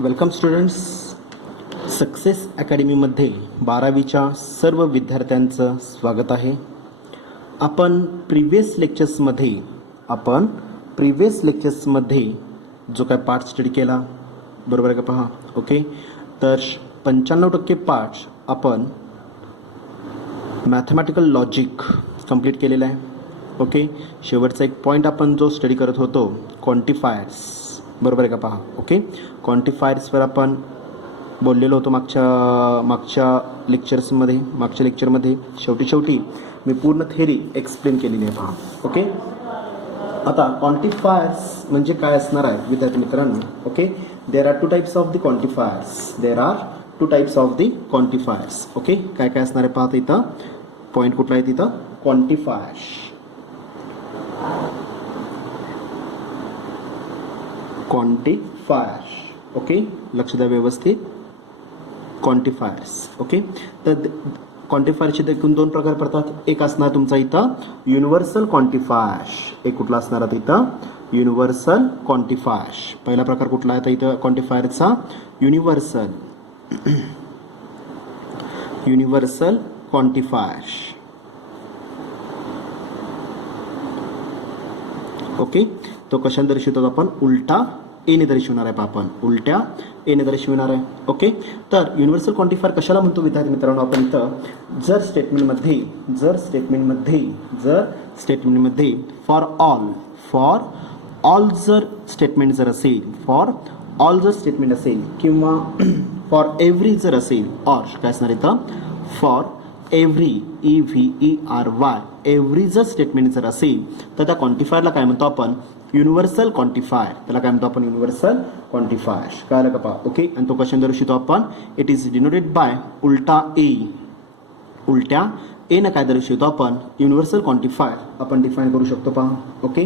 Welcome students. Success अकॅडमीमध्ये 12वीच्या सर्व विद्यार्थ्यांचं स्वागत आहे. आपण प्रिव्हियस लेक्चर्समध्ये जो काय पार्ट स्टडी केला बरोबर आहे का पहा. ओके, तर 95% पार्ट आपण मॅथमॅटिकल लॉजिक कंप्लीट केलेला आहे. ओके, शेवटचा एक पॉईंट आपण जो स्टडी करत होतो क्वांटिफायर्स बरोबर आहे का पहा. ओके, क्वांटिफायर्सवर आपण बोललेलो होतो मागच्या लेक्चरमध्ये. शेवटी मी पूर्ण थेरी एक्सप्लेन केलेली आहे पहा. ओके, आता क्वांटिफायर्स म्हणजे काय असणार आहे विद्यार्थी मित्रांनो. Okay, there are two types of the quantifiers. Okay, काय काय असणार आहे पाहता. इथं पॉईंट कुठला आहे तिथं क्वांटिफायर्स. ओके, लक्ष द्या व्यवस्थित. क्वांटिफायर्स. ओके, तर क्वांटिफायरचे एकूण दोन प्रकार पडतात. एक असणार तुमचा इथं युनिव्हर्सल क्वांटिफायर. एक कुठला असणार आता इथं युनिव्हर्सल क्वांटिफायर. पहिला प्रकार कुठला आहे आता इथं क्वांटिफायरचा युनिव्हर्सल क्वांटिफायर. ओके, तो कशाने दर्शवतो आपण उलटा एने दर्शवणार आहे. आपण उलट्या एने दर्शवणार आहे. ओके, तर युनिव्हर्सल क्वांटिफायर कशाला म्हणतो विद्यार्थी मित्रांनो. आपण इथं जर स्टेटमेंटमध्ये फॉर ऑल जर स्टेटमेंट जर असेल किंवा फॉर एव्हरी जर असेल ऑर काय असणार इथं फॉर एव्हरी EVERY एव्हरी जर स्टेटमेंट जर असेल तर त्या क्वांटिफायरला काय म्हणतो आपण युनिव्हर्सल क्वांटिफायर. त्याला काय म्हणतो आपण युनिव्हर्सल क्वांटिफायर. कळलं का पहा. ओके, आणि तो कशाने दर्शवतो आपण इट इज डिनोटेड बाय उलटा एनं काय दर्शवतो आपण दुसरा क्वांटिफायर आपण डिफाईन करू शकतो पहा. ओके,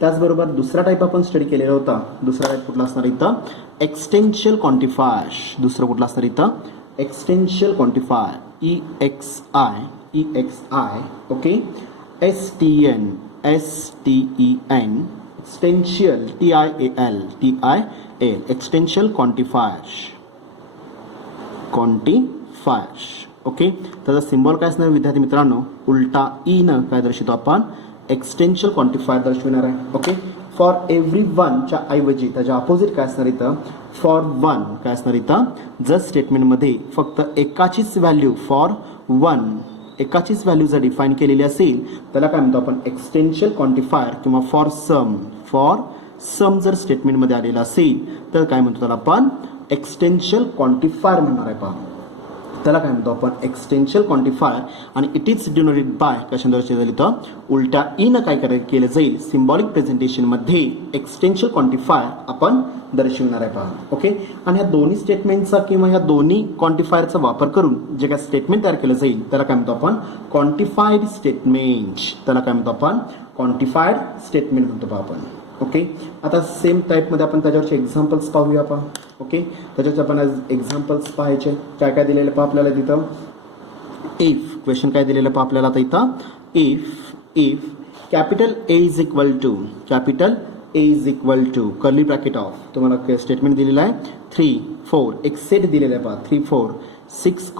त्याचबरोबर दुसरा टाईप आपण स्टडी केलेला होता. दुसरा टाईप कुठला असणार इथं एक्सटेन्शियल क्वांटिफायर. दुसरं कुठला असणार इथं existential quantifier EXI. Okay, STEN existential TIAL existential quantifier. Okay, त्याचा सिम्बॉल काय असणार विद्यार्थी मित्रांनो उलटा ई न काय दर्शवतो आपण एक्सटेन्शियल क्वांटिफायर दर्शविणार आहे. ओके, फॉर एव्हरी वनच्या ऐवजी त्याच्या अपोजिट काय असणार इथं फॉर वन काय असणार इथं जर स्टेटमेंटमध्ये फक्त एकाचीच व्हॅल्यू जर डिफाईन केलेली असेल त्याला काय म्हणतो आपण एक्सटेन्शियल क्वांटिफायर. किंवा फॉर सम जर स्टेटमेंटमध्ये आलेला असेल तर काय म्हणतो त्याला आपण एक्सटेन्शियल क्वांटिफायर म्हणणार आहे पहा. त्याला काय म्हणतो आपण एक्सटेन्शियल क्वांटिफायर. आणि इट इज डिनोटेड बाय कशा दर्शवलं इथं उलट्या ईनं काय केलं जाईल सिम्बॉलिक प्रेझेंटेशनमध्ये एक्सटेन्शियल क्वांटिफायर आपण दर्शवणार आहे पहा. ओके, आणि ह्या दोन्ही स्टेटमेंटचा किंवा ह्या दोन्ही क्वांटिफायरचा वापर करून जे काय स्टेटमेंट तयार केलं जाईल त्याला काय म्हणतो आपण क्वांटिफाईड स्टेटमेंट. त्याला काय म्हणतो आपण क्वांटिफाईड स्टेटमेंट म्हणतो पहा आपण. ओके, आता सेम टाईपमध्ये आपण त्याच्यावरचे एक्झाम्पल्स पाहूया पहा. ओके, त्याच्यावरचे आपण आज एक्झाम्पल्स पाहायचे. काय दिलेलं पहा आपल्याला तिथं इफ क्वेश्चन काय दिलेलं पहा आपल्याला आता इथं if capital A is equal to curly bracket of तुम्हाला स्टेटमेंट दिलेलं आहे 3 4 एक सेट दिलेला आहे पहा 3 4 6,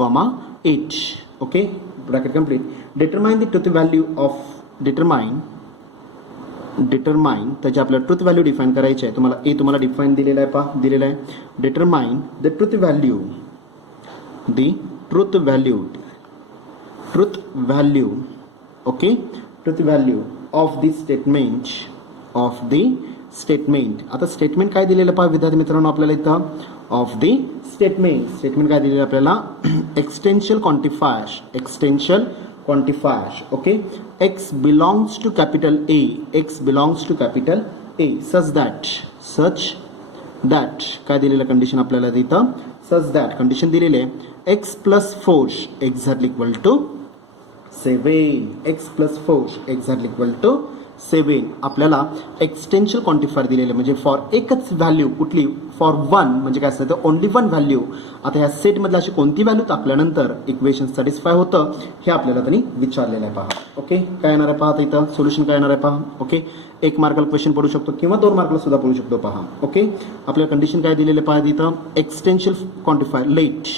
8. Okay, bracket complete. Determine the truth value of determine त्याची आपल्याला ट्रुथ व्हॅल्यू डिफाईन करायची आहे. तुम्हाला डिफाईन दिलेला आहे पहा दिलेला आहे. Determine the truth value okay truth value of the statement. आता स्टेटमेंट काय दिलेलं पहा विद्यार्थी मित्रांनो आपल्याला इथं ऑफ द स्टेटमेंट काय दिलेलं आपल्याला existential quantifier. Okay, X belongs to capital A such that काय दिलेलं कंडिशन आपल्याला इथं such that कंडिशन दिलेले X plus 4 exactly equal to 7. 7 आपल्याला एक्सटेन्शियल क्वांटिफायर दिलेले म्हणजे फॉर एकच व्हॅल्यू कुठली फॉर वन म्हणजे काय असतं तर ओनली वन व्हॅल्यू. आता ह्या सेटमधल्या अशी कोणती व्हॅल्यू टाकल्यानंतर इक्वेशन सॅटिस्फाय होतं हे आपल्याला त्यांनी विचारलेलं आहे. पहा ओके काय येणार आहे पहा आता इथं सोल्युशन काय येणार आहे पहा. ओके 1 मार्काला क्वेश्चन पडू शकतो किंवा 2 मार्काला सुद्धा पडू शकतो. पहा ओके आपल्याला कंडिशन काय दिलेलं पहा इथं existential quantifier let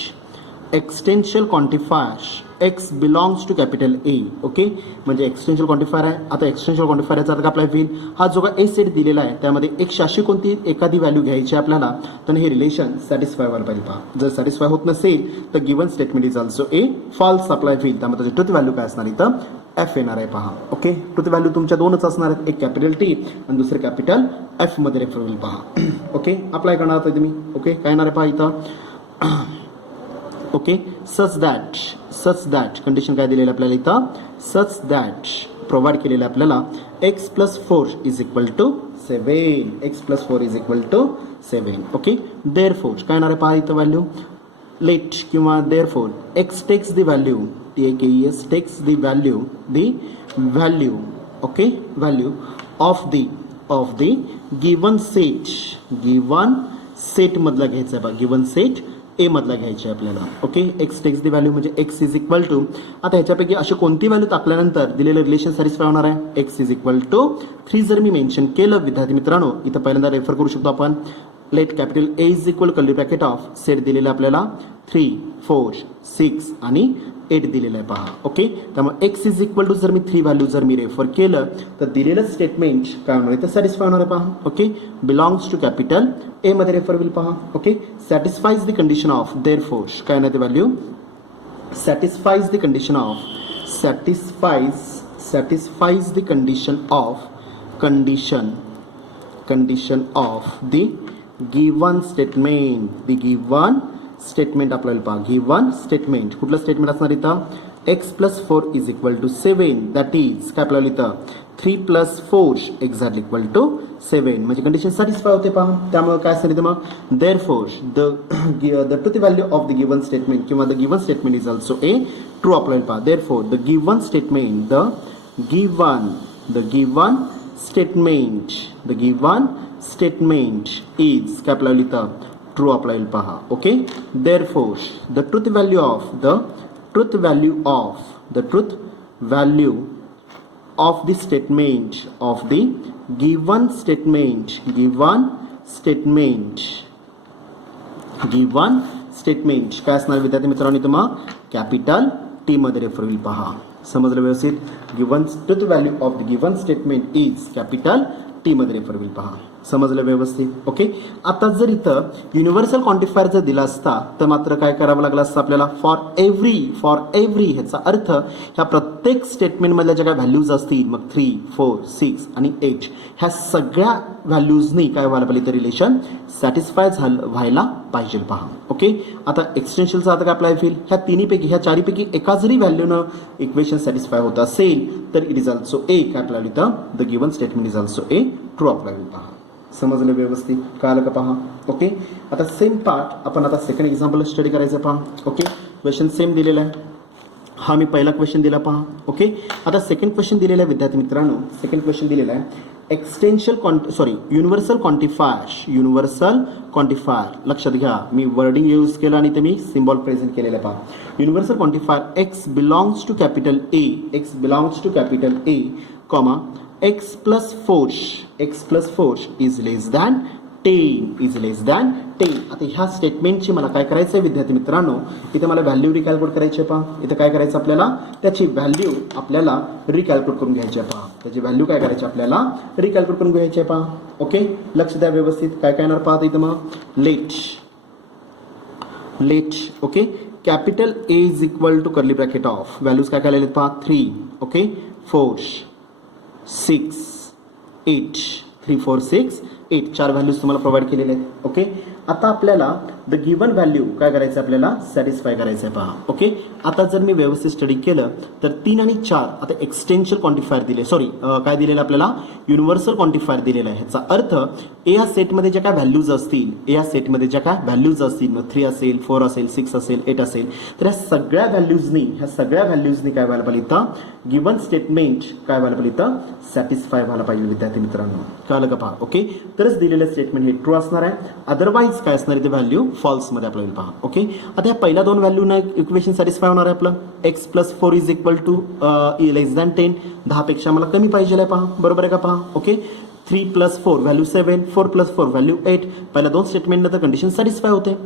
existential quantifier x belongs to capital A. Okay म्हणजे एक्सटेन्शियल क्वांटिफायर आहे. आता एक्सटेन्शियल क्वांटिफायरचा अर्थ आपल्याला होईल हा जो का ए सेट दिलेला आहे त्यामध्ये एक शाशी कोणती एखादी व्हॅल्यू घ्यायची आपल्याला तर हे रिलेशन सॅटिस्फाय व्हायला पाहिजे. पहा जर सॅटिस्फाय होत नसेल तर given statement is also a false apply होईल. त्यामध्ये त्याची ट्रुथ व्हॅल्यू काय असणार इथं एफ येणार आहे. पहा ओके ट्रुथ व्हॅल्यू तुमच्या दोनच असणार आहेत एक कॅपिटल टी आणि दुसरे कॅपिटल एफ मध्ये रेफर होईल. पहा ओके अप्लाय करणार आहात तुम्ही. ओके काय येणार आहे पहा इथं ओके सच दॅट कंडिशन काय दिलेलं आपल्याला इथं सच दॅट प्रोव्हाइड केलेलं आपल्याला x plus 4 is equal to 7 x plus 4 is equal to 7. Okay therefore काय येणार आहे पहा इथं व्हॅल्यू लेट किंवा therefore x takes the value TAKES takes the value okay value of the given set मधला घ्यायचा आहे बघा गिवन सेट ए मधला घ्यायची आहे आपल्याला. Okay x takes the value म्हणजे एक्स इज इक्वल टू आता ह्याच्यापैकी अशी कोणती व्हॅल्यू टाकल्यानंतर दिलेलं रिलेशन सॅटिस्फाय होणार आहे एक्स इज इक्वल टू 3 जर मी मेन्शन केलं विद्यार्थी मित्रांनो इथं पहिल्यांदा रेफर करू शकतो आपण let capital A is equal curly bracket of set दिलेलं आपल्याला 3 4 6 आणि 8 दिलेलं आहे. पहा ओके त्यामुळे एक्स इज इक्वल टू जर मी 3 व्हॅल्यू जर मी रेफर केलं तर दिलेलं स्टेटमेंट काय होणार आहे तर सॅटिस्फाय होणार आहे. पहा okay belongs to capital A मध्ये रेफर होईल. पहा okay satisfies the condition of therefore काय नाही ते value satisfies the condition of satisfies the condition of the given statement आपल्याला पहा गिवन स्टेटमेंट कुठलं स्टेटमेंट असणार इथं x plus 4 is equal to 7 that is काय आपल्याला इथं 3 प्लस 4 एक्झॅक्टली इक्वल टू 7 म्हणजे कंडिशन सॅटिस्फाय होते. पहा त्यामुळे काय असणार इथं मग therefore the truth value of the given statement किंवा the given statement is also a true आपल्याला पहा therefore the given statement is काय आपल्याला इथं ट्रू आपल्याला पहा. Okay therefore the truth value of the statement of the given statement काय असणार विद्यार्थी मित्रांनो इथं मग कॅपिटल टी मध्ये रेफर होईल. पहा समजलं व्यवस्थित given truth value of the given statement is capital T मध्ये रेफर होईल. पहा समजलं व्यवस्थित. ओके आता जर इथं युनिव्हर्सल क्वांटिफायर जर दिला असता तर मात्र काय करावं लागलं असतं आपल्याला फॉर एव्हरी ह्याचा अर्थ ह्या प्रत्येक स्टेटमेंटमधल्या ज्या काय व्हॅल्यूज असतील मग 3 4 6 आणि 8 ह्या सगळ्या व्हॅल्यूजनी काय व्हायला पाहिजे तर रिलेशन सॅटिस्फाय व्हायला पाहिजे. पहा ओके आता एक्सटेन्शनचा आता काय अप्लाय होईल ह्या चारीपैकी एका जरी व्हॅल्यूनं इक्वेशन सॅटिस्फाय होत असेल तर इट इज ऑल्सो ए काय अप्लाय इथं the given statement is also a true apply होईल. पहा समजलं व्यवस्थित कळालं का. पहा ओके आता सेम पार्ट आपण आता सेकंड एक्झाम्पल स्टडी करायचं. पहा ओके क्वेश्चन सेम दिलेला आहे हा मी पहिला क्वेश्चन दिला. पहा ओके आता सेकंड क्वेश्चन दिलेला आहे विद्यार्थी मित्रांनो सेकंड क्वेश्चन दिलेला आहे युनिव्हर्सल क्वांटिफायर लक्षात घ्या मी वर्डिंग यूज केलं आणि ते मी सिम्बॉल प्रेझेंट केलेलं आहे. पहा universal quantifier x belongs to capital A comma x plus 4 is less than 10. आता ह्या स्टेटमेंटची मला काय करायचं आहे विद्यार्थी मित्रांनो इथे मला व्हॅल्यू रिकॅल्क्युलेट करायची आहे. पहा इथे काय करायचं आपल्याला त्याची व्हॅल्यू आपल्याला रिकॅल्क्युलेट करून घ्यायची आहे. पहा त्याची व्हॅल्यू काय करायची आपल्याला रिकॅल्क्युलेट करून घ्यायची आहे. पहा ओके लक्ष द्या व्यवस्थित काय येणार पाहता इथं मग let okay capital A is equal to curly bracket of values काय काय लिहिलेत पहा 3 ओके 4 6 8 3 4 6 8 4 व्हॅल्यूज तुम्हाला प्रोव्हाइड केलेले आहेत. ओके आता आपल्याला द गिवन व्हॅल्यू काय करायचं आपल्याला सॅटिस्फाय करायचं आहे पहा. ओके, आता जर मी व्यवस्थित स्टडी केलं तर 3 आणि 4 आता एक्सटेन्शियल क्वांटिफायर दिले, सॉरी काय दिलेलं आपल्याला युनिव्हर्सल क्वांटिफायर दिलेला आहे. ह्याचा अर्थ ए या सेटमध्ये ज्या काय व्हॅल्यूज असतील, ए या सेटमध्ये ज्या काय व्हॅल्यूज असतील, मग 3 असेल, 4 असेल, 6 असेल, 8 असेल, तर ह्या सगळ्या व्हॅल्यूजनी काय व्हायला पाहिजे इथं गिवन स्टेटमेंट काय व्हायला पाहिजे इथं सॅटिस्फाय व्हायला पाहिजे विद्यार्थी मित्रांनो. कळलं का पहा. ओके, तरच दिलेलं स्टेटमेंट हे ट्रू असणार आहे, अदरवाईज काय असणार आहे ते व्हॅल्यू फॉल्स मध्ये आपल्याला पहा. ओके, आता या पहिल्या 2 व्हॅल्यूनं इक्वेशन सॅटिस्फाय होणार आहे आपलं x + 4 = लेस दॅन 10, 10 पेक्षा मला कमी पाहिजे आहे पहा. बरोबर आहे का पहा. Okay, 3 + 4 value 7, 4 + 4 value 8. पहिल्या 2 स्टेटमेंटनं तर कंडिशन सॅटिस्फाय होते,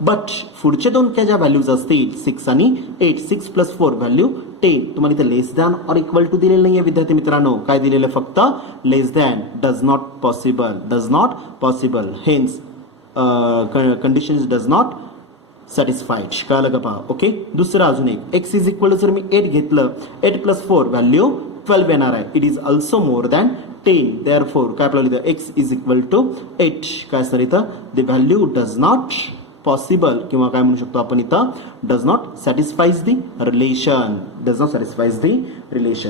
बट पुढचे 2 ज्या व्हॅल्यूज असतील 6 आणि 8, 6 + 4 व्हॅल्यू 10, तुम्हाला इथे less than or equal to दिलेलं नाही आहे विद्यार्थी मित्रांनो. काय दिलेलं आहे फक्त less than, does not possible, hence conditions does not satisfied. कळलं का पहा. ओके, दुसरं अजून एक x = जर मी 8 घेतलं, 8 + 4 व्हॅल्यू 12 येणार आहे. It is also more than 10, therefore काय आपल्याला इथं x = 8 काय असणार इथं the value does not possible, किंवा काय म्हणू शकतो आपण इथं does not satisfies the relation,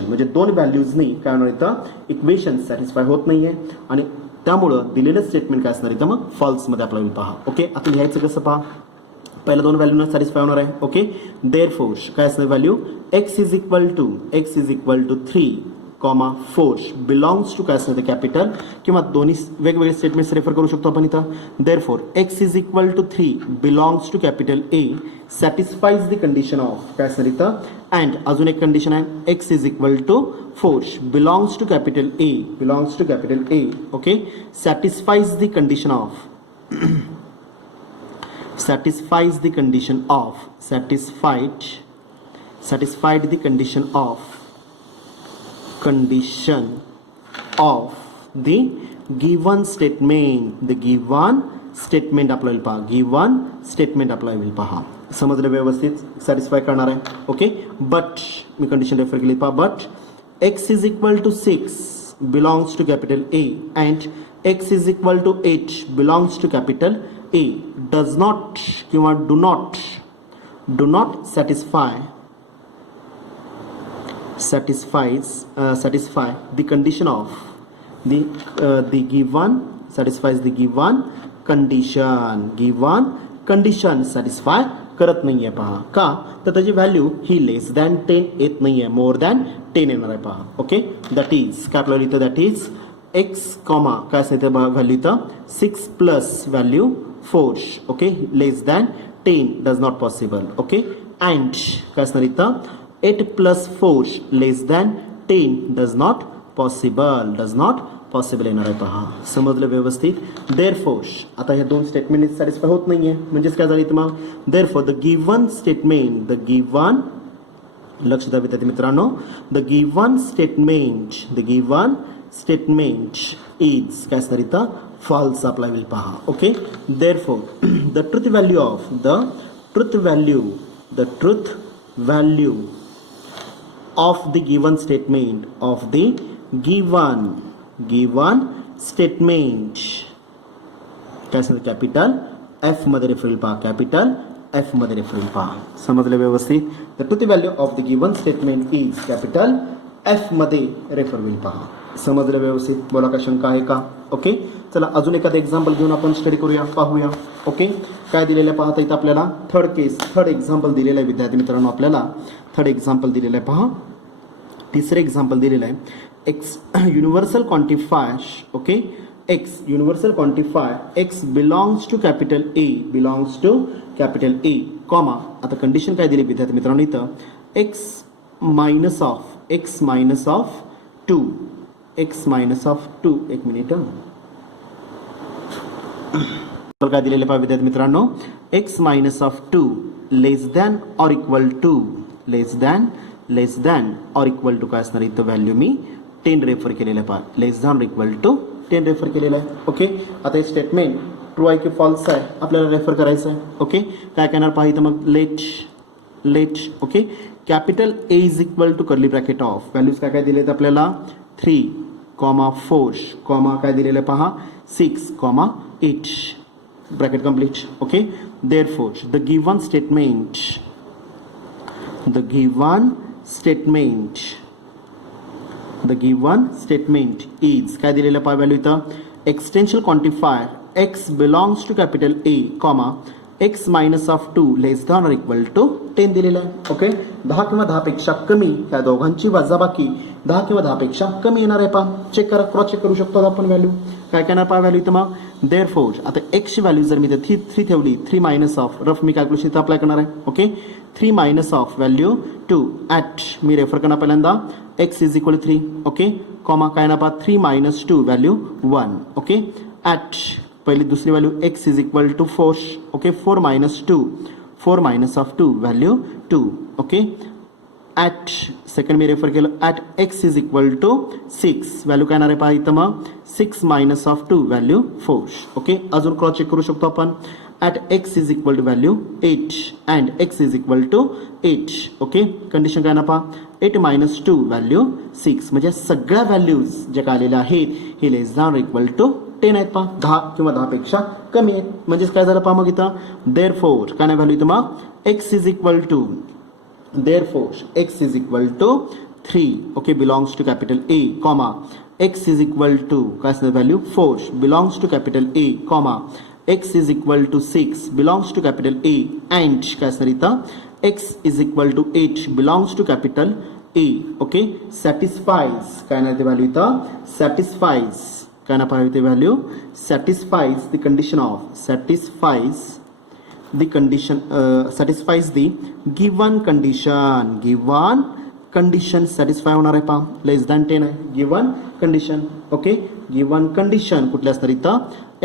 म्हणजे 2 व्हॅल्यूजनी काय होणार इथं इक्वेशन सॅटिस्फाय होत नाहीये आणि त्यामुळं दिलेलं स्टेटमेंट काय असणार इथं मग फॉल्स मध्ये आपल्याला पहा. ओके, आता लिहायचं कसं पहा. पहिल्या 2 व्हॅल्यूना सॅटिस्फाय होणार आहे. ओके, देअरफोर काय असणार व्हॅल्यू x = 3, 4 बिलॉंग्स टू काय असणार ते कॅपिटल, किंवा दोन्ही वेगवेगळे स्टेटमेंट्स रेफर करू शकतो आपण इथं. Therefore x = 3 belongs to capital A satisfies the condition of काय असणार इथं, अँड अजून एक कंडिशन आहे x = 4 belongs to capital A, okay, satisfies the condition of satisfied the condition of the given statement आपल्याला पहा, गिवन स्टेटमेंट आपल्याला पहा. समजलं व्यवस्थित, सॅटिस्फाय करणार आहे. ओके, बट मी कंडिशन रेफर केली पहा, but x = 6 belongs to capital A and x = 8 belongs to capital A does not किंवा do not satisfy the condition of the given condition satisfy करत नाहीये पहा. का तर त्याची व्हॅल्यू ही लेस दॅन 10 येत नाहीये, मोर दॅन 10 येणार आहे पहा. ओके, दॅट इज काय आपल्याला इथं दॅट इज x कॉमा काय असते व्हॅल्यू इथं 6 + value 4, okay, less than 10 does not possible. Okay, and काय असणार इथं 8 + 4 लेस दॅन 10 डज नॉट पॉसिबल येणार आहे पहा. समजलं व्यवस्थित. देअरफोर आता हे 2 स्टेटमेंट सॅटिस्फाय होत नाहीये, म्हणजेच काय झालं इथं मग देअरफोर द गिवन लक्ष द्या विद्यार्थी मित्रांनो, द गिवन स्टेटमेंट इज काय असणार इथं फॉल्स आपल्याला विल पहा. Okay, therefore the truth value of the given statement काय असणार कॅपिटल F मध्ये रेफरल पहा, कॅपिटल F मध्ये रेफरल पहा. समजलं व्यवस्थित. The truth value of the given statement is capital F मध्ये रेफर विल पहा. समजलं व्यवस्थित. बोला का शंका आहे का. ओके, चला अजून एखादं एक्झाम्पल घेऊन आपण स्टडी करूया, पाहूया. ओके, काय दिलेलं आहे पाहता इथं आपल्याला थर्ड एक्झाम्पल दिलेलं आहे विद्यार्थी मित्रांनो. आपल्याला थर्ड एक्झाम्पल दिलेलं आहे पहा. तिसरं एक्झाम्पल दिलेलं आहे x universal quantifier. Okay, x belongs to capital A, comma आता कंडिशन काय दिली विद्यार्थी मित्रांनो इथं x मायनस ऑफ 2 एक मिनिट काय दिलेले पहा विद्यार्थी मित्रांनो x minus of 2 less than or equal to काय असणार इथं व्हॅल्यू मी 10 रेफर केलेलं आहे पहा. Less than or equal to 10 refer केलेलं आहे. ओके, आता हे स्टेटमेंट ट्रू आहे की फॉल्स आहे आपल्याला रेफर करायचं आहे. ओके, काय करणार पहा इथं मग let okay capital A is equal to curly bracket of values काय दिलेत आपल्याला 3, 4, काय दिलेलं आहे पहा 6, 8 bracket complete. Okay, therefore the given statement is काय दिलेलं पहा व्हॅल्यू इथं existential quantifier x belongs to capital A, x minus of 2 less than or equal to 10 दिलेलं आहे. ओके, 10 किंवा 10 पेक्षा कमी त्या दोघांची वजाबाकी 10 किंवा 10 पेक्षा कमी येणार आहे पहा. चेक करा, क्रॉस चेक करू शकतो आपण व्हॅल्यू काय करणार पहा व्हॅल्यू इथं मग देअरफोर आता x ची व्हॅल्यू जर मी इथं 3 ठेवली 3 minus of rough me calculation इथं अप्लाय करणार आहे. Okay, 3 minus of value 2 at me refer करणार पहिल्यांदा x is equal 3. Okay, comma काय ना पहा 3 मायनस 2 व्हॅल्यू 1. ओके, ॲट पहिली दुसरी value x is equal to 4. Okay, 4 minus of 2 value 2. Okay, at second मी रेफर केलं at x is equal to 6 value काय येणार आहे पहा इथं मग 6 मायनस ऑफ 2 व्हॅल्यू 4. ओके, अजून क्रॉस चेक करू शकतो आपण at x is equal to value 8 and x is equal to 8. Okay, condition काय ना पहा 8 मायनस 2 व्हॅल्यू 6 म्हणजे सगळ्या व्हॅल्यूज ज्या काय आलेल्या आहेत हे लेस दॅन इक्वल टू 10 आहेत पहा 10 किंवा 10 पेक्षा कमी आहेत म्हणजेच काय झालं पहा मग इथं देअरफोर काय नाही व्हॅल्यू इथं मग x is equal to therefore x is equal to 3. Okay, belongs to capital A, x is equal to काय असणार value 4 belongs to capital A, x is equal to 6 belongs to capital A and काय असणार इथं x is equal to 8 belongs to capital A. Okay, satisfies काय नाही ते value इथं satisfies काय ना पाहिजे ते value satisfies the condition of satisfies the given condition satisfy होणार आहे पहा लेस दॅन 10 आहे given condition. Okay, given condition कुठली असणार इथं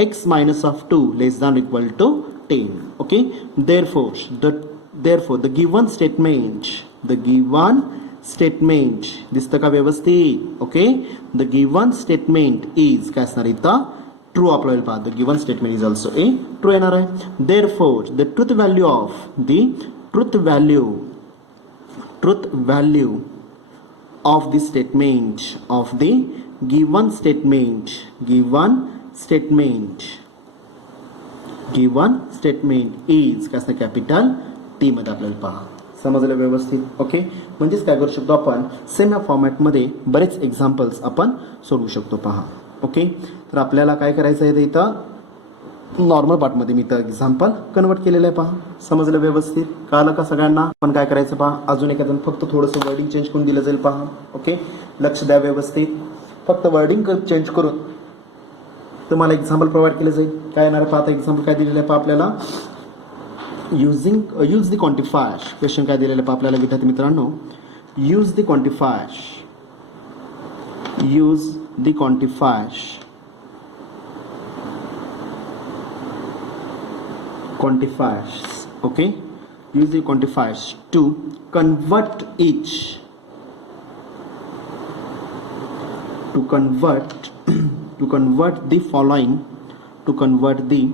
x minus of 2 less than equal to 10. Okay, therefore the given statement दिसतं का व्यवस्थित. Okay, the given statement is काय असणार इथं ट्रू आपल्याला पहा the given statement is also a true येणार आहे. Therefore the truth value of the statement of the given statement is काय असणार कॅपिटल टी मध्ये आपल्याला पहा समजलं व्यवस्थित. ओके, म्हणजेच काय करू शकतो आपण सेम या फॉर्मॅटमध्ये बरेच एक्झाम्पल्स आपण सोडवू शकतो पहा. ओके, तर आपल्याला काय करायचं आहे इथं नॉर्मल पार्टमध्ये मी इथं एक्झाम्पल कन्वर्ट केलेलं आहे पहा समजलं व्यवस्थित कळलं का सगळ्यांना. पण काय करायचं पहा अजून एखादं फक्त थोडंसं वर्डिंग चेंज करून दिलं जाईल पहा. ओके, लक्ष द्या व्यवस्थित फक्त वर्डिंग चेंज करून तुम्हाला एक्झाम्पल प्रोव्हाइड केलं जाईल. काय येणार आहे पहा आता एक्झाम्पल काय दिलेलं आहे पहा आपल्याला यूज द क्वांटिफायर क्वेश्चन काय दिलेलं आहे आपल्याला विद्यार्थी मित्रांनो use the quantifiers. Okay, use the quantifiers to convert the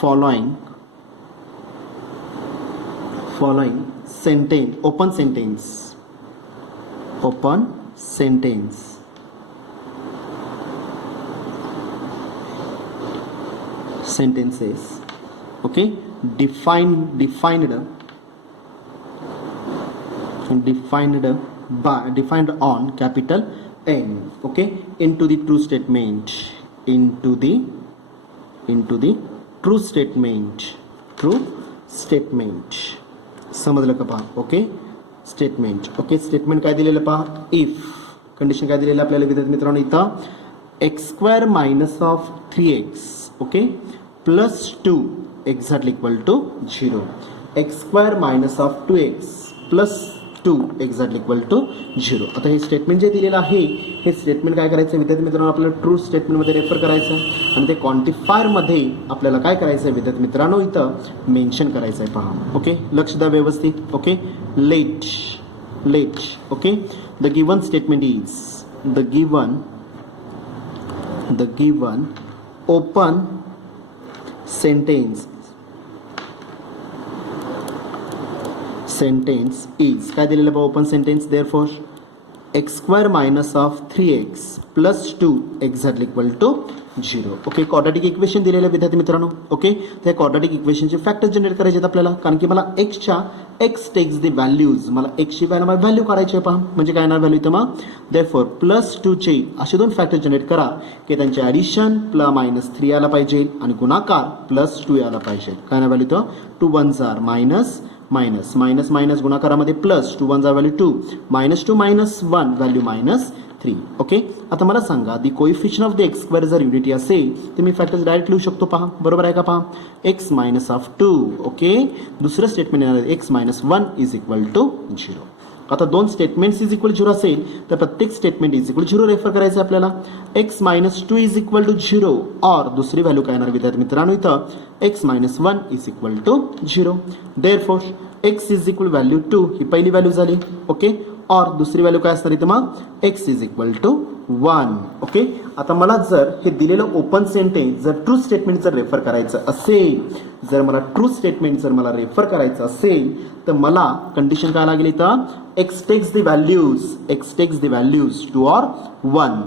following sentence open sentence sentences. Okay, defined on capital N. Okay, into the true statement समजलं का पहा. ओके, स्टेटमेंट काय दिलेलं पहा इफ कंडिशन काय दिलेलं आपल्याला विद्यार्थी मित्रांनो इथं x² minus of 3x okay plus 2 exactly equal to 0 x² minus of 2x plus 2 exactly equal to 0. आता हे स्टेटमेंट जे दिलेलं आहे हे स्टेटमेंट काय करायचं विद्यार्थी मित्रांनो आपल्याला ट्रू स्टेटमेंटमध्ये रेफर करायचं आहे आणि ते क्वांटिफायरमध्ये आपल्याला काय करायचं आहे विद्यार्थी मित्रांनो इथं मेन्शन करायचं आहे पहा. ओके, लक्ष द्या व्यवस्थित. Okay, let okay the given statement is the given open sentence is काय दिलेलं बा open sentence therefore x square minus of 3x plus 2 exactly equal to 0. Okay, quadratic equation दिलेलं आहे विद्यार्थी मित्रांनो. ओके, त्या क्वाड्रॅटिक इक्वेशनचे फॅक्टर जनरेट करायचे आहेत आपल्याला, कारण की मला एक्स टेक्स दी व्हॅल्यूज, मला एक्सची व्हॅल्यू काढायची आहे पहा. म्हणजे काय येणार व्हॅल्यू इथं मग देअरफॉर प्लस 2 चे असे दोन फॅक्टर जनरेट करा की त्यांचे ॲडिशन -3 यायला पाहिजे आणि गुणाकार +2 यायला पाहिजे. काय ना व्हॅल्यू इथं 2 1 जार मायनस गुणाकारामध्ये प्लस 2 1 जार व्हॅल्यू 2 -2 -1 व्हॅल्यू -3. ओके, आता मला सांगा the coefficient of the x square जर युनिटी असेल तर मी फॅक्टर्स डायरेक्ट लिहू शकतो पहा. बरोबर आहे का पहा, एक्स मायनस ऑफ 2. ओके, दुसरं स्टेटमेंट येणार आहे एक्स -1 इज इक्वल टू 0. आता दोन स्टेटमेंट्स इज इक्वल 0 असेल तर प्रत्येक स्टेटमेंट इज इक्वल 0 रेफर करायचं आपल्याला. एक्स -2 इज इक्वल टू 0 और दुसरी व्हॅल्यू काय येणार विद्यार्थी मित्रांनो इथं x -1 is equal to 0. Therefore x is equal value 2 ही पहिली व्हॅल्यू झाली. ओके, और दुसरी व्हॅल्यू काय असणार इथं मग x is equal to 1. Okay, आता मला जर हे दिलेलं ओपन सेंटेन्स जर ट्रू स्टेटमेंट जर रेफर करायचं असेल, जर मला ट्रू स्टेटमेंट जर मला रेफर करायचं असेल तर मला कंडिशन काय लागेल इथं एक्स टेक्स दी व्हॅल्यूज 2 और 1.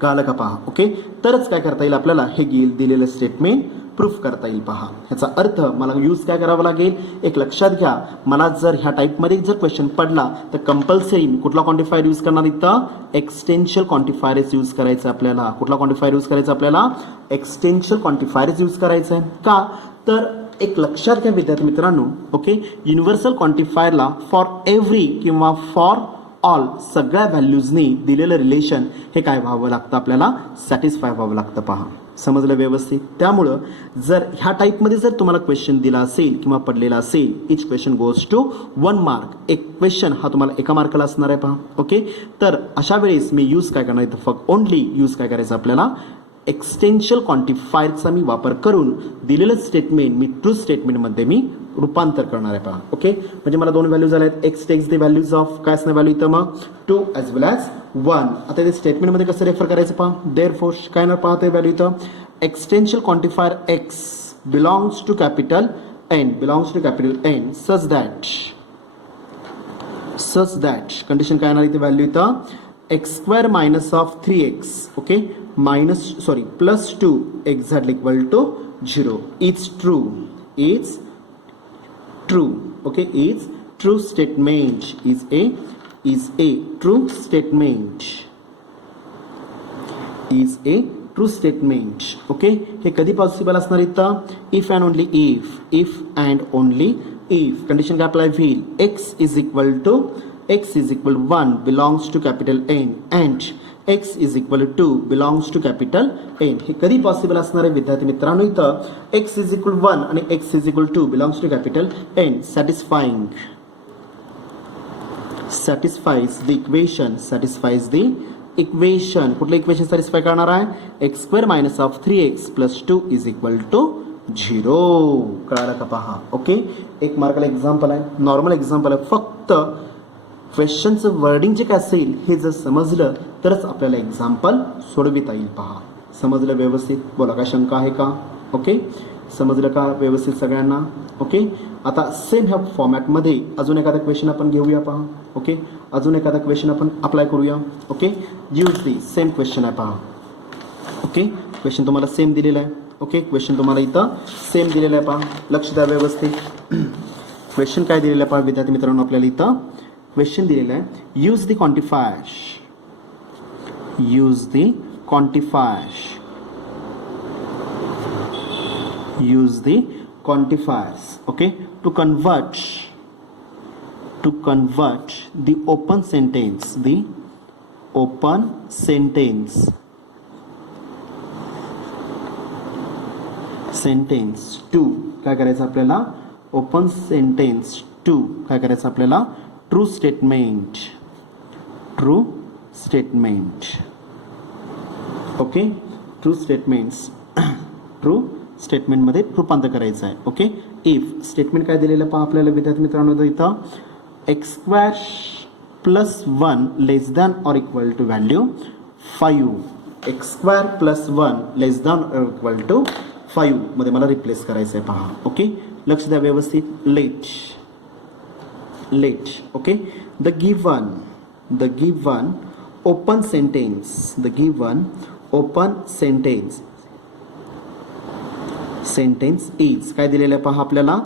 कळलं का पहा. ओके, तरच काय करता येईल आपल्याला हे दिलेलं स्टेटमेंट प्रूफ करता येईल पहा. ह्याचा अर्थ मला यूज काय करावं लागेल, एक लक्षात घ्या, मला जर ह्या टाईपमध्ये जर क्वेश्चन पडला तर कंपल्सरी मी कुठला क्वांटिफायर यूज करणार इथं एक्सटेन्शियल क्वांटिफायर्स यूज करायचं आपल्याला. कुठला क्वांटिफायर यूज करायचा आपल्याला एक्सटेन्शियल क्वांटिफायर्स यूज करायचं आहे. का तर एक लक्षात घ्या विद्यार्थी मित्रांनो, ओके, युनिव्हर्सल क्वांटिफायरला फॉर एव्हरी किंवा फॉर ऑल सगळ्या व्हॅल्यूजनी दिलेलं रिलेशन हे काय व्हावं लागतं आपल्याला सॅटिस्फाय व्हावं लागतं पहा. समजलं व्यवस्थित. त्यामुळं जर ह्या टाईपमध्ये जर तुम्हाला क्वेश्चन दिला असेल किंवा पडलेला असेल each question goes to 1 mark. एक क्वेश्चन हा तुम्हाला 1 मार्काला असणार आहे पहा. ओके, तर अशा वेळेस मी यूज काय करणार इथं फक्त ओनली यूज काय करायचं आपल्याला एक्सटेन्शियल क्वांटिफायरचा मी वापर करून दिलेलं स्टेटमेंट मी ट्रू स्टेटमेंटमध्ये मी रूपांतर करणार आहे पहा. ओके, म्हणजे मला दोन व्हॅल्यूज आल्या आहेत x takes the values of काय असणार व्हॅल्यू इथं मग 2 ॲज वेल ॲज 1. आता ते स्टेटमेंटमध्ये कसं रेफर करायचं पहा. देअरफॉर काय ना पाहते व्हॅल्यू इथं existential quantifier x belongs to capital N such that condition काय येणार इथे व्हॅल्यू इथं x square minus of 3x. Okay, plus 2 exactly equal to 0 is true. Okay, is true statement is a true statement okay, हे कधी possible असणार इथं if and only if condition काय apply होईल x is equal 1 belongs to capital N and x is equal 2 belongs to capital N. हे कधी possible असणार आहे विद्यार्थी मित्रांनो इथं एक्स इज इक्वल 1 आणि x is equal 2 belongs to capital N satisfies the equation. कुठलं इक्वेशन सॅटिस्फाय करणार आहे x square minus of 3x plus 2 is equal to 0. कळालं का पहा. ओके, 1 मार्काला एक्झाम्पल आहे, नॉर्मल एक्झाम्पल आहे. फक्त क्वेश्चनचं वर्डिंग जे काय असेल हे जर समजलं तरच आपल्याला एक्झाम्पल सोडविता येईल पहा. समजलं व्यवस्थित? बोला, काय शंका आहे का? ओके, समजलं का व्यवस्थित सगळ्यांना? ओके, आता सेम ह्या फॉर्मॅटमध्ये अजून एखादा क्वेश्चन आपण घेऊया पहा. ओके, अजून एखादा क्वेश्चन आपण अप्लाय करूया. Okay, use the same question आहे पहा. ओके, क्वेश्चन तुम्हाला सेम दिलेला आहे. ओके, क्वेश्चन तुम्हाला इथं सेम दिलेला आहे पहा. लक्ष द्या व्यवस्थित. क्वेश्चन काय दिलेलं आहे पहा विद्यार्थी मित्रांनो आपल्याला इथं क्वेश्चन दिलेला आहे use the quantifiers okay to convert the open sentence to काय करायचं आपल्याला ओपन सेंटेन्स टू काय करायचं आपल्याला ट्रू स्टेटमेंट ओके ट्रू स्टेटमेंटमध्ये रूपांतर करायचं आहे. ओके, इफ स्टेटमेंट काय दिलेलं पहा आपल्याला विद्यार्थी मित्रांनो इथं x square plus 1 less than or equal to value 5. X square plus 1 less than or equal to 5 मध्ये मला रिप्लेस करायचं आहे पहा. ओके, लक्ष द्या व्यवस्थित. Let okay the the given open sentence is काय दिलेलं आहे पहा आपल्याला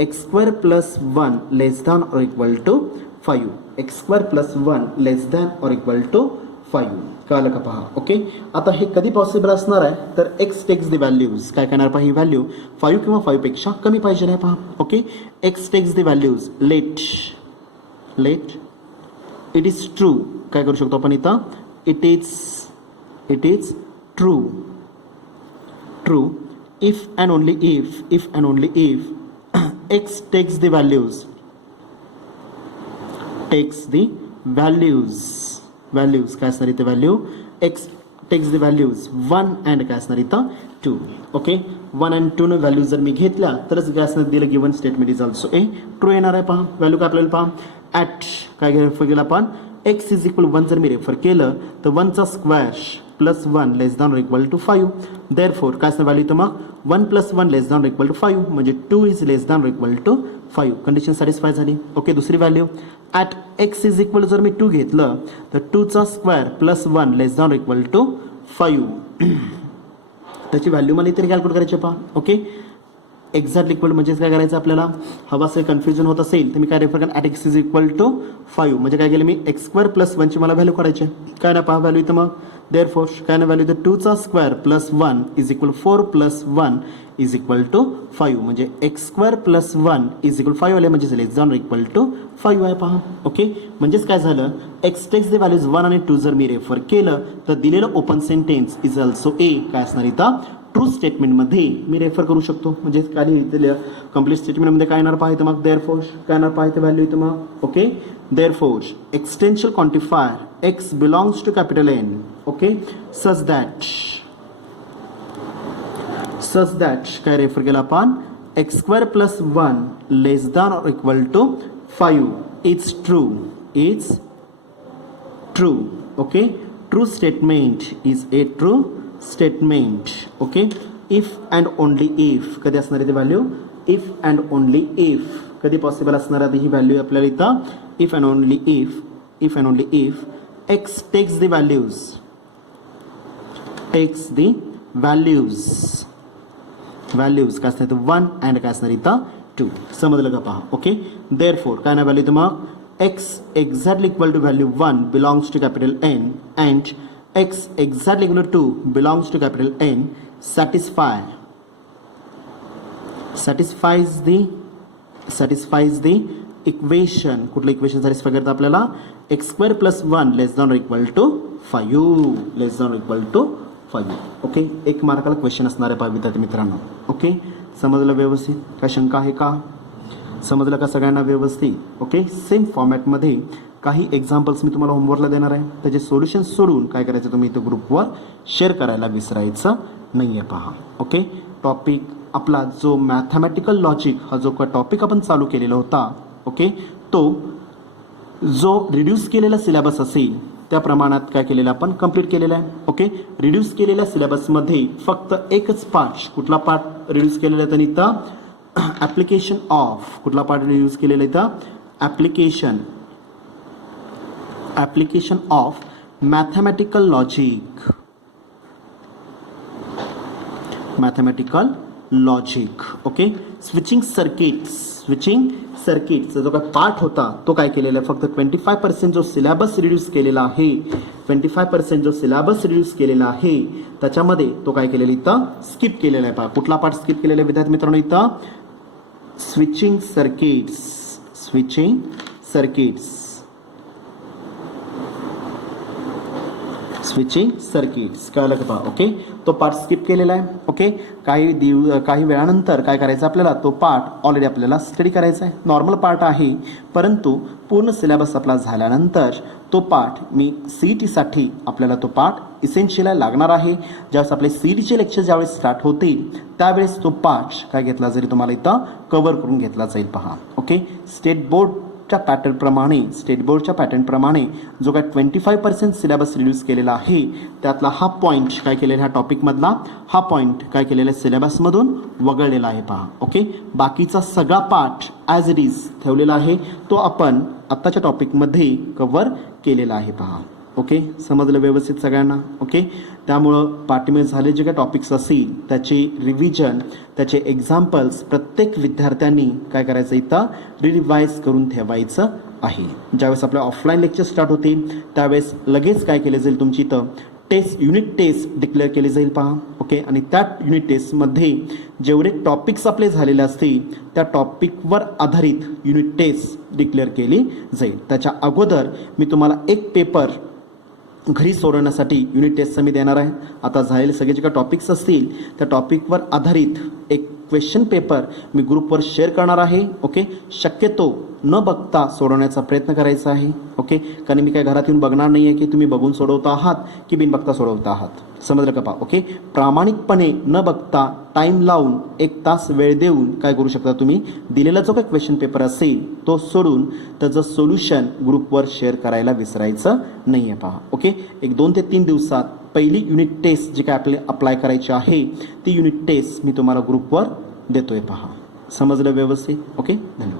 x square plus 1 less than or equal to 5 x square plus 1 less than or equal to 5 कळलं का पहा. ओके, आता हे कधी पॉसिबल असणार आहे तर एक्स टेक्स द व्हॅल्यूज काय करणार पहा ही व्हॅल्यू 5 किंवा 5 पेक्षा कमी पाहिजे नाही पहा. Okay, x takes the values let it is true काय करू शकतो आपण इथं it is true if and only if x takes the values काय असणार इथे value x takes the values 1 and काय असणार इथं 2. ओके, 1 and 2 न व्हॅल्यू जर मी घेतल्या तरच काय असणार दिलं given statement is also a true येणार आहे पहा. व्हॅल्यू काय आपल्याला पहा ॲट काय रेफर केलं आपण x इज इक्वल 1 जर मी रेफर केलं तर 1 चा square plus 1 less than or equal to 5. Therefore काय असणार व्हॅल्यू तर मग 1 plus 1 less than or equal to 5 म्हणजे 2 is less than or equal to 5. Condition satisfy झाली. ओके, दुसरी value at x is equal जर मी 2 घेतलं तर 2 चा square plus 1 less than or equal to 5 त्याची व्हॅल्यू मला इथे कॅल्क्युलेट करायची पहा. ओके, एक्झॅक्ट इक्वल म्हणजे काय करायचं आपल्याला हवा असेल कन्फ्युजन होत असेल तर मी काय रेफर करेन at x is equal to 5 म्हणजे काय केलं मी एक्स स्क्वेअर प्लस 1 ची मला व्हॅल्यू करायची काय ना पहा व्हॅल्यू इथं मग देअरफॉर काय ना व्हॅल्यू तर 2 चा square plus 1 is equal 4 plus 1 is equal to 5 म्हणजे x square plus 1 is equal 5 आले म्हणजे लेस दॅन इक्वल टू 5 आहे पहा. ओके, म्हणजेच काय झालं एक्स टेक्स द व्हॅल्यूज 1 आणि 2 जर मी रेफर केलं तर दिलेलं ओपन सेंटेन्स इज ऑल्सो ए काय असणार इथं ट्रू स्टेटमेंटमध्ये मी रेफर करू शकतो. म्हणजे काय दिलेलं कंप्लीट स्टेटमेंटमध्ये काय येणार पाहिजे मग देअरफॉर काय येणार पाहिजे व्हॅल्यू इथं मग. Okay, therefore existential quantifier x belongs to capital N. Okay, such that काय रेफर केला आपण x square plus 1 less than or equal to 5 is true. Okay, true statement is a true statement. Okay, if and only if कधी असणार आहे value if and only if कधी possible असणार आहे ही व्हॅल्यू आपल्याला इथं if and only if x takes the values काय असणार 1 अँड काय असणार इथं 2. समजलं का पहा. ओके, देअरफॉर काय ना व्हॅल्यू तर मग x exactly equal to value 1 belongs to capital N and x exactly equal to 2 belongs to capital N satisfies the equation कुठलं इक्वेशन सॅटिस्फाय करतं आपल्याला x square plus 1 less than equal to 5 okay, 1 मार्काला question असणार आहे विद्यार्थी मित्रांनो. Okay, समजलं व्यवस्थित काय शंका आहे का समजलं का सगळ्यांना व्यवस्थित. ओके, सेम फॉर्मॅटमध्ये काही एक्झाम्पल्स मी तुम्हाला होमवर्कला देणार आहे त्याचे सोल्युशन सोडून काय करायचं तुम्ही इथं ग्रुपवर शेअर करायला विसरायचं नाही आहे पहा. ओके, टॉपिक आपला जो मॅथमॅटिकल लॉजिक हा जो टॉपिक आपण चालू केलेला होता ओके तो जो रिड्यूस केलेला सिलेबस असेल त्या प्रमाणात काय केलेलं आपण कंप्लीट केलेलं आहे. ओके, रिड्यूस केलेल्या सिलेबसमध्ये फक्त एकच पार्ट कुठला पार्ट रिड्यूस केलेला आहे तर इथं ॲप्लिकेशन ऑफ कुठला पार्ट रिड्यूस केलेला आहे इथं application of mathematical logic. Okay, switching सर्किट्सचा जो काय पार्ट होता तो काय केलेला आहे फक्त 25% जो सिलेबस रिड्यूस केलेला आहे त्याच्यामध्ये तो काय केलेला इथं स्किप केलेला आहे. पहा कुठला पार्ट स्किप केलेला आहे विद्यार्थी मित्रांनो इथं स्विचिंग सर्किट्स कळलं का पहा. ओके, तो पार्ट स्किप केलेला आहे. ओके, काही वेळानंतर काय करायचं आपल्याला तो पार्ट ऑलरेडी आपल्याला स्टडी करायचा आहे. नॉर्मल पार्ट आहे परंतु पूर्ण सिलेबस आपला झाल्यानंतर तो पार्ट मी CETसाठी आपल्याला तो पार्ट इसेन्शियल लागणार आहे. ज्यावेळेस आपले CETचे लेक्चर ज्यावेळेस स्टार्ट होतील त्यावेळेस तो पार्ट काय घेतला जाईल तुम्हाला इथं कव्हर करून घेतला जाईल पहा. ओके, स्टेट बोर्ड बोर्डच्या पॅटर्नप्रमाणे स्टेट बोर्डच्या पॅटर्नप्रमाणे जो काय 25% सिलेबस रिड्यूस केलेला आहे त्यातला हा पॉईंट काय केलेला ह्या टॉपिकमधला हा पॉईंट काय केलेला आहे सिलेबसमधून वगळलेला आहे पहा. ओके, बाकीचा सगळा पार्ट ॲज इट इज ठेवलेला आहे, तो आपण आत्ताच्या टॉपिकमध्ये कव्हर केलेला आहे पहा. ओके, समजलं व्यवस्थित सगळ्यांना. ओके, त्यामुळं पाठीमध्ये झाले जे काही टॉपिक्स असतील त्याचे रिव्हिजन, त्याचे एक्झाम्पल्स प्रत्येक विद्यार्थ्यांनी काय करायचं इथं रिवाईज करून ठेवायचं आहे. ज्यावेळेस आपल्या ऑफलाईन लेक्चर स्टार्ट होते त्यावेळेस लगेच काय केलं जाईल तुमची इथं युनिट टेस्ट डिक्लेअर केली जाईल पहा. ओके, आणि त्या युनिट टेस्टमध्ये जेवढे टॉपिक्स आपले झालेले असतील त्या टॉपिकवर आधारित युनिट टेस्ट डिक्लेअर केली जाईल. त्याच्या अगोदर मी तुम्हाला एक पेपर घरी सोडवण्यासाठी युनिट टेस्टचं मी देणार आहे. आता झालेले सगळे जे काही टॉपिक्स असतील त्या टॉपिकवर आधारित एक क्वेश्चन पेपर मी ग्रुपवर शेअर करणार आहे. ओके, शक्यतो न बघता सोडवण्याचा प्रयत्न करायचा आहे. ओके, कारण मी काय घरात येऊन बघणार नाही आहे की तुम्ही बघून सोडवता आहात की बिन बघता सोडवता आहात. समजलं का पा. ओके, प्रामाणिकपणे न बघता टाईम लावून 1 तास वेळ देऊन काय करू शकता तुम्ही दिलेला जो काही क्वेश्चन पेपर असेल तो सोडून त्याचं सोल्युशन ग्रुपवर शेअर करायला विसरायचं नाही आहे पहा. ओके, 1-2 ते 3 दिवसात पहिली युनिट टेस्ट जी काय आपल्याला अप्लाय करायची आहे ती युनिट टेस्ट मी तुम्हाला ग्रुपवर देतोय पहा. समजलं व्यवस्थित. ओके, धन्यवाद.